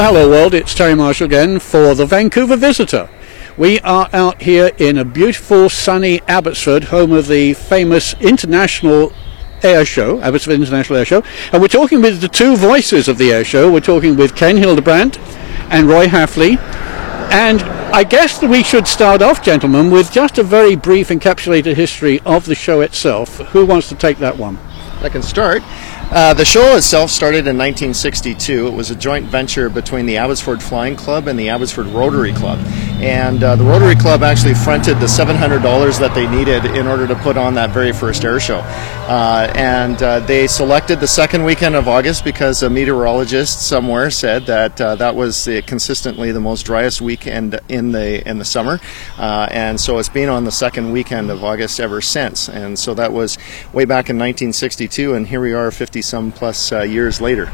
Well, hello world, it's Terry Marshall again for the Vancouver Visitor. We are out here in a beautiful sunny Abbotsford, home of the famous International Air Show, Abbotsford International Air Show, and we're talking with the two voices of the air show. We're talking with Ken Hildebrandt and Roy Hafley, and I guess that we should start off, gentlemen, with just a very brief encapsulated history of the show itself. Who wants to take that one? I can start. The show itself started in 1962. It was a joint venture between the Abbotsford Flying Club and the Abbotsford Rotary Club. And the Rotary Club actually fronted the $700 that they needed in order to put on that very first air show. They selected the second weekend of August because a meteorologist somewhere said that that was consistently the most driest weekend in the summer. And so it's been on the second weekend of August ever since. And so that was way back in 1962, and here we are 50-some plus years later.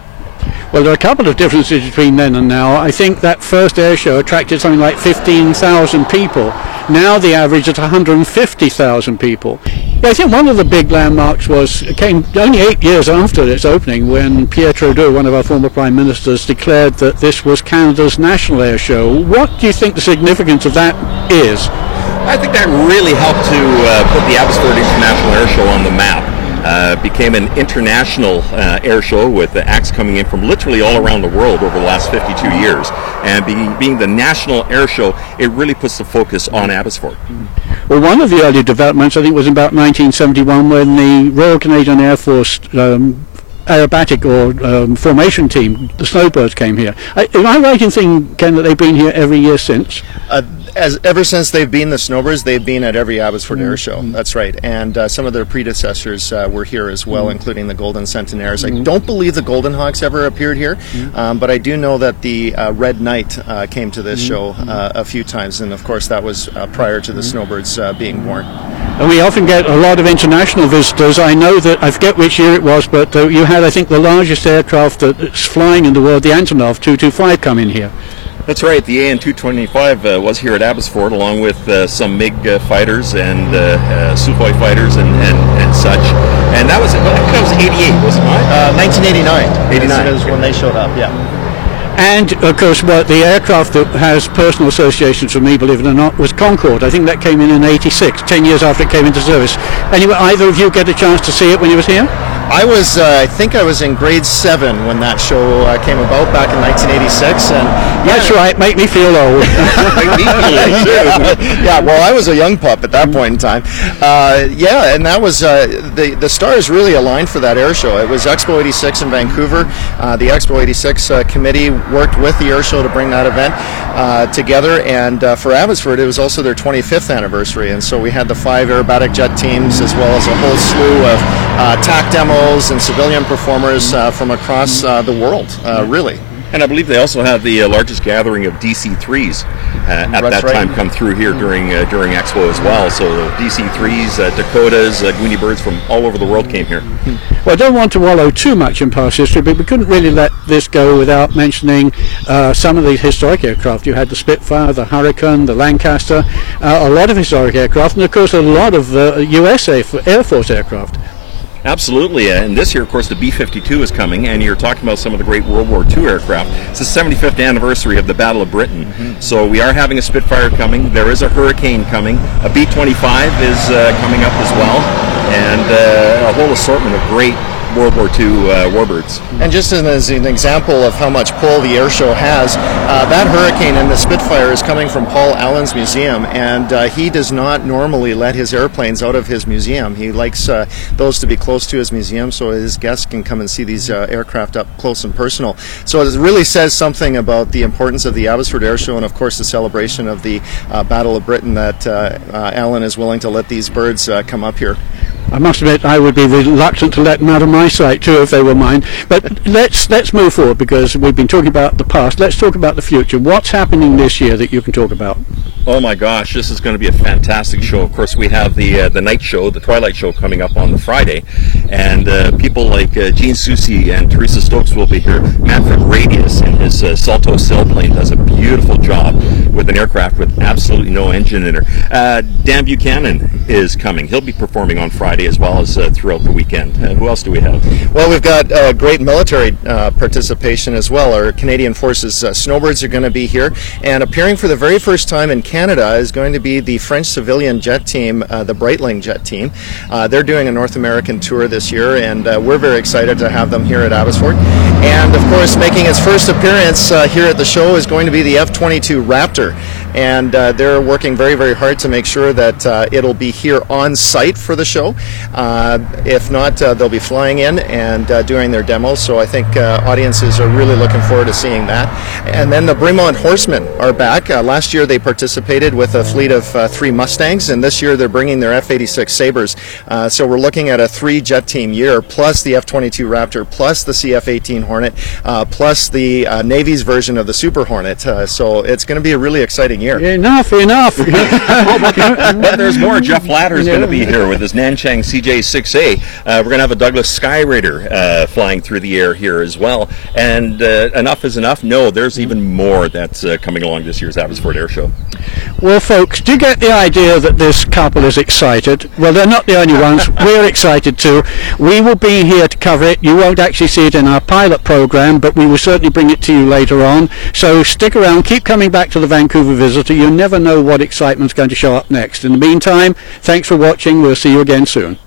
Well, there are a couple of differences between then and now. I think that first air show attracted something like 15,000 people. Now the average is 150,000 people. Yeah, I think one of the big landmarks came only 8 years after its opening, when Pierre Trudeau, one of our former Prime Ministers, declared that this was Canada's national air show. What do you think the significance of that is? I think that really helped to put the Abbotsford International Air Show on the map. Became an international air show with acts coming in from literally all around the world over the last 52 years. And being the national air show, it really puts the focus on Abbotsford. Well, one of the early developments, I think, was about 1971 when the Royal Canadian Air Force aerobatic or formation team, the Snowbirds, came here. Am I right in thinking, Ken, that they've been here every year since? Ever since they've been the Snowbirds, they've been at every Abbotsford Air Show. That's right. And some of their predecessors were here as well, including the Golden Centenaires. I don't believe the Golden Hawks ever appeared here, but I do know that the Red Knight came to this show a few times, and of course that was prior to the Snowbirds being born. And we often get a lot of international visitors. I know that, I forget which year it was, but you had, I think, the largest aircraft that's flying in the world, the Antonov 225, come in here. That's right. The AN-225 was here at Abbotsford, along with some MiG fighters and Sukhoi fighters and such. And that was 88, wasn't it? 1989. 89 is when they showed up, yeah. And, of course, the aircraft that has personal associations with me, believe it or not, was Concorde. I think that came in 86, 10 years after it came into service. Anyway, either of you get a chance to see it when you was here? I think I was in grade 7 when that show came about back in 1986. And that's right, make me feel old. Yeah, well, I was a young pup at that point in time. And that was, the stars really aligned for that air show. It was Expo 86 in Vancouver. The Expo 86 committee worked with the air show to bring that event together, and for Abbotsford it was also their 25th anniversary, and so we had the 5 aerobatic jet teams as well as a whole slew of TAC demos and civilian performers from across the world, really. And I believe they also had the largest gathering of DC-3s at that time come through here during Expo as well. So DC-3s, Dakotas, Goonie birds from all over the world came here. Well, I don't want to wallow too much in past history, but we couldn't really let this go without mentioning some of the historic aircraft. You had the Spitfire, the Hurricane, the Lancaster, a lot of historic aircraft, and of course a lot of US Air Force aircraft. Absolutely, and this year, of course, the B-52 is coming, and you're talking about some of the great World War II aircraft. It's the 75th anniversary of the Battle of Britain, so we are having a Spitfire coming. There is a Hurricane coming. A B-25 is coming up as well, and a whole assortment of great World War II warbirds. And just as an example of how much pull the air show has, that Hurricane and the Spitfire is coming from Paul Allen's museum, and he does not normally let his airplanes out of his museum. He likes those to be close to his museum so his guests can come and see these aircraft up close and personal. So it really says something about the importance of the Abbotsford Air Show and of course the celebration of the Battle of Britain that Allen is willing to let these birds come up here. I must admit I would be reluctant to let them out of my sight too if they were mine. But let's move forward, because we've been talking about the past. Let's talk about the future. What's happening this year that you can talk about? Oh my gosh, this is going to be a fantastic show. Of course, we have the night show, the Twilight Show, coming up on the Friday, and people like Gene Soucy and Teresa Stokes will be here. Manfred Radius in his Salto sailplane does a beautiful job with an aircraft with absolutely no engine in her. Dan Buchanan is coming. He'll be performing on Friday. Friday as well as throughout the weekend. Who else do we have? Well, we've got great military participation as well. Our Canadian Forces snowbirds are going to be here, and appearing for the very first time in Canada is going to be the French civilian jet team, the Breitling jet team. They're doing a North American tour this year, and we're very excited to have them here at Abbotsford. And of course, making its first appearance here at the show is going to be the F-22 Raptor. And they're working very, very hard to make sure that it'll be here on site for the show. If not, they'll be flying in and doing their demos. So I think audiences are really looking forward to seeing that. And then the Bremont Horsemen are back. Last year they participated with a fleet of 3 Mustangs, and this year they're bringing their F-86 Sabres. So we're looking at a 3-jet team year, plus the F-22 Raptor, plus the CF-18 Hornet, plus the Navy's version of the Super Hornet. So it's going to be a really exciting year. Enough. But there's more. Jeff Latter is going to be here with his Nanchang CJ-6A. We're going to have a Douglas Sky Raider flying through the air here as well. And enough is enough. No, there's even more that's coming along this year's Abbotsford Air Show. Well, folks, do you get the idea that this couple is excited? Well, they're not the only ones. We're excited too. We will be here to cover it. You won't actually see it in our pilot program, but we will certainly bring it to you later on. So stick around. Keep coming back to the Vancouver Visitor. You never know what excitement's going to show up next. In the meantime, thanks for watching. We'll see you again soon.